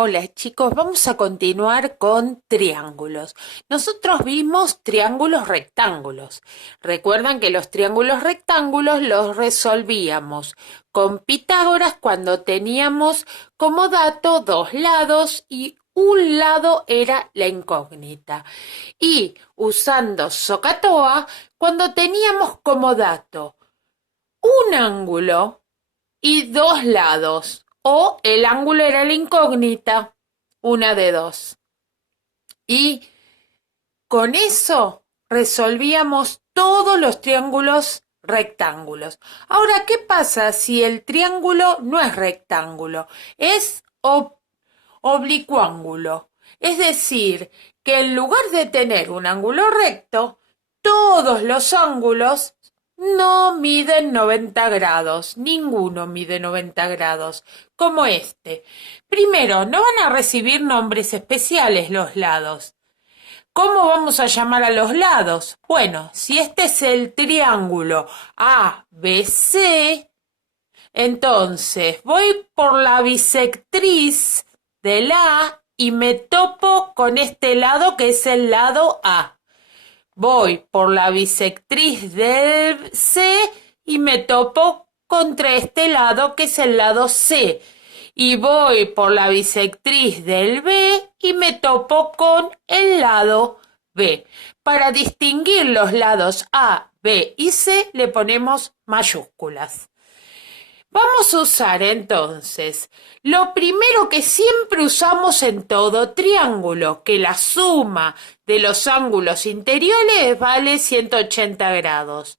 Hola chicos, vamos a continuar con triángulos. Nosotros vimos triángulos rectángulos. Recuerdan que los triángulos rectángulos los resolvíamos con Pitágoras cuando teníamos como dato dos lados y un lado era la incógnita. Y usando SOHCAHTOA cuando teníamos como dato un ángulo y dos lados, o el ángulo era la incógnita, una de dos. Y con eso resolvíamos todos los triángulos rectángulos. Ahora, ¿qué pasa si el triángulo no es rectángulo? Es oblicuángulo. Es decir, que en lugar de tener un ángulo recto, todos los ángulos no miden 90 grados, ninguno mide 90 grados, como este. Primero, no van a recibir nombres especiales los lados. ¿Cómo vamos a llamar a los lados? Bueno, si este es el triángulo ABC, entonces voy por la bisectriz del A y me topo con este lado que es el lado A. Voy por la bisectriz del C y me topo contra este lado que es el lado C. Y voy por la bisectriz del B y me topo con el lado B. Para distinguir los lados A, B y C le ponemos mayúsculas. Vamos a usar entonces lo primero que siempre usamos en todo triángulo, que la suma de los ángulos interiores vale 180 grados.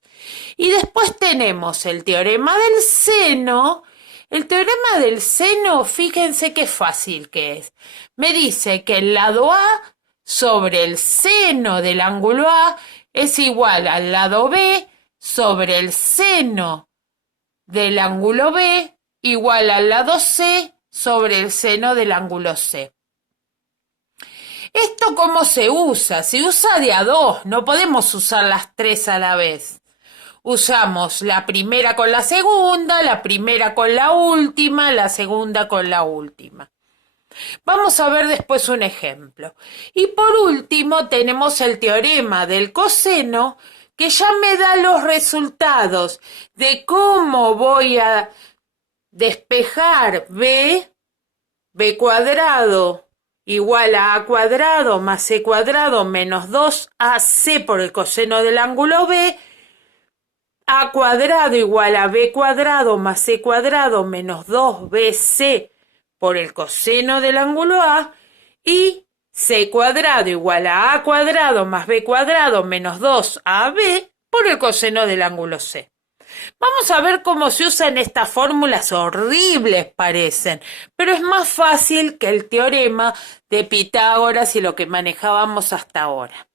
Y después tenemos el teorema del seno. El teorema del seno, fíjense qué fácil que es. Me dice que el lado A sobre el seno del ángulo A es igual al lado B sobre el seno del ángulo B igual al lado C sobre el seno del ángulo C. ¿Esto cómo se usa? Se usa de a dos, no podemos usar las tres a la vez. Usamos la primera con la primera con la última, la segunda con la última. Vamos a ver después un ejemplo. Y por último tenemos el teorema del coseno, que ya me da los resultados de cómo voy a despejar B cuadrado igual a cuadrado más C cuadrado menos 2AC por el coseno del ángulo B, A cuadrado igual a B cuadrado más C cuadrado menos 2BC por el coseno del ángulo A, y C cuadrado igual a cuadrado más B cuadrado menos 2AB por el coseno del ángulo C. Vamos a ver cómo se usan estas fórmulas horribles parecen, pero es más fácil que el teorema de Pitágoras y lo que manejábamos hasta ahora.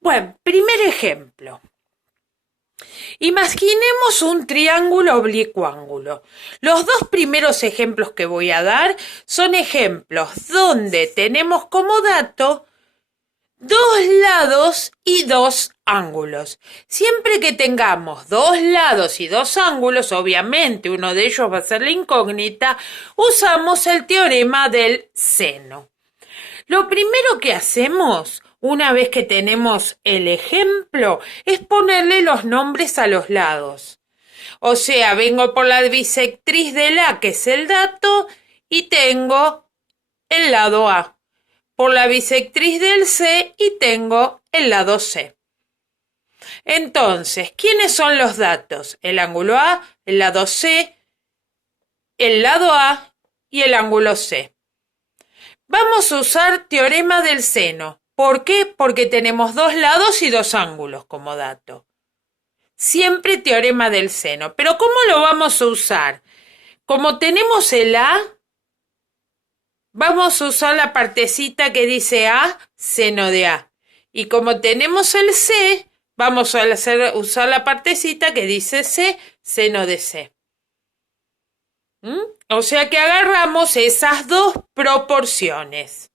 Bueno, primer ejemplo. Imaginemos un triángulo oblicuángulo. Los dos primeros ejemplos que voy a dar son ejemplos donde tenemos como dato dos lados y dos ángulos. Siempre que tengamos dos lados y dos ángulos, obviamente uno de ellos va a ser la incógnita, usamos el teorema del seno. Lo primero que hacemos, una vez que tenemos el ejemplo, es ponerle los nombres a los lados. O sea, vengo por la bisectriz del A, que es el dato, y tengo el lado A. Por la bisectriz del C y tengo el lado C. Entonces, ¿quiénes son los datos? El ángulo A, el lado C, el lado A y el ángulo C. Vamos a usar teorema del seno. ¿Por qué? Porque tenemos dos lados y dos ángulos como dato. Siempre teorema del seno. ¿Pero cómo lo vamos a usar? Como tenemos el A, vamos a usar la partecita que dice A, seno de A. Y como tenemos el C, vamos a usar la partecita que dice C, seno de C. O sea que agarramos esas dos proporciones.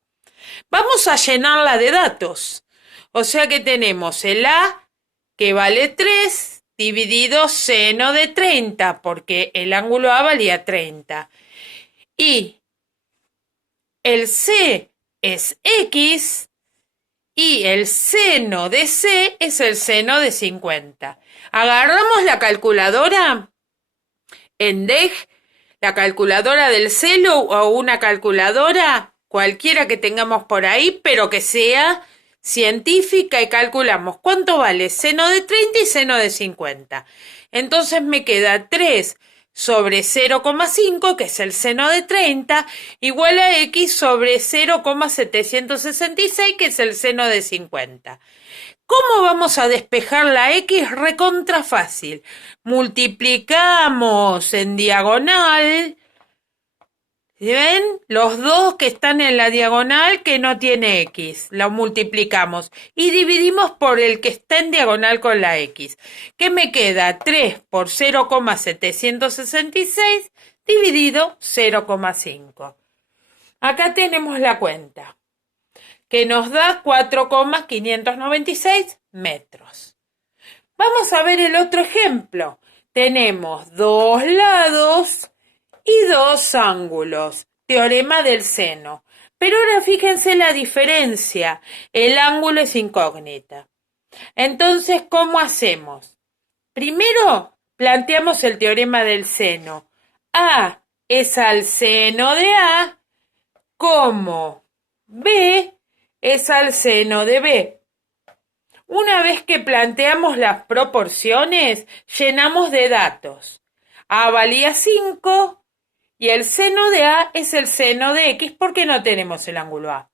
Vamos a llenarla de datos. O sea que tenemos el A que vale 3 dividido seno de 30, porque el ángulo A valía 30. Y el C es X y el seno de C es el seno de 50. Agarramos la calculadora en DEG, la calculadora del celu o una calculadora cualquiera que tengamos por ahí, pero que sea científica, y calculamos cuánto vale seno de 30 y seno de 50. Entonces me queda 3 sobre 0,5, que es el seno de 30, igual a X sobre 0,766, que es el seno de 50. ¿Cómo vamos a despejar la X? Recontra fácil. Multiplicamos en diagonal. ¿Ven? Los dos que están en la diagonal que no tiene X. Lo multiplicamos. Y dividimos por el que está en diagonal con la X. ¿Qué me queda? 3 por 0,766 dividido 0,5. Acá tenemos la cuenta, que nos da 4,596 metros. Vamos a ver el otro ejemplo. Tenemos dos lados y dos ángulos. Teorema del seno. Pero ahora fíjense la diferencia. El ángulo es incógnita. Entonces, ¿cómo hacemos? Primero, planteamos el teorema del seno. A es al seno de A, como B es al seno de B. Una vez que planteamos las proporciones, llenamos de datos. A valía 5 y el seno de A es el seno de X porque no tenemos el ángulo A.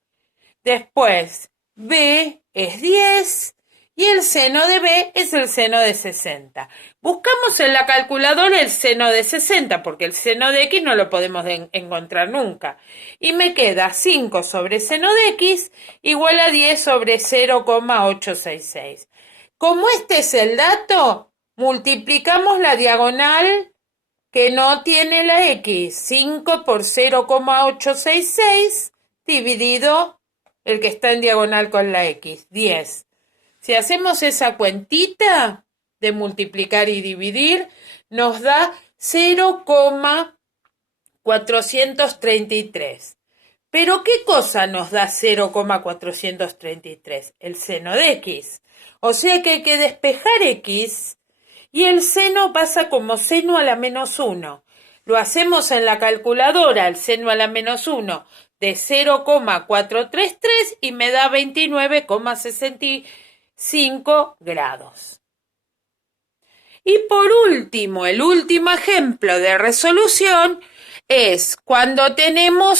Después, B es 10 y el seno de B es el seno de 60. Buscamos en la calculadora el seno de 60 porque el seno de X no lo podemos encontrar nunca. Y me queda 5 sobre seno de X igual a 10 sobre 0,866. Como este es el dato, multiplicamos la diagonal que no tiene la X. 5 por 0,866 dividido el que está en diagonal con la X. 10. Si hacemos esa cuentita de multiplicar y dividir, nos da 0,433. ¿Pero qué cosa nos da 0,433? El seno de X. O sea que hay que despejar X y el seno pasa como seno a la menos 1. Lo hacemos en la calculadora, el seno a la menos 1 de 0,433 y me da 29,65 grados. Y por último, el último ejemplo de resolución es cuando tenemos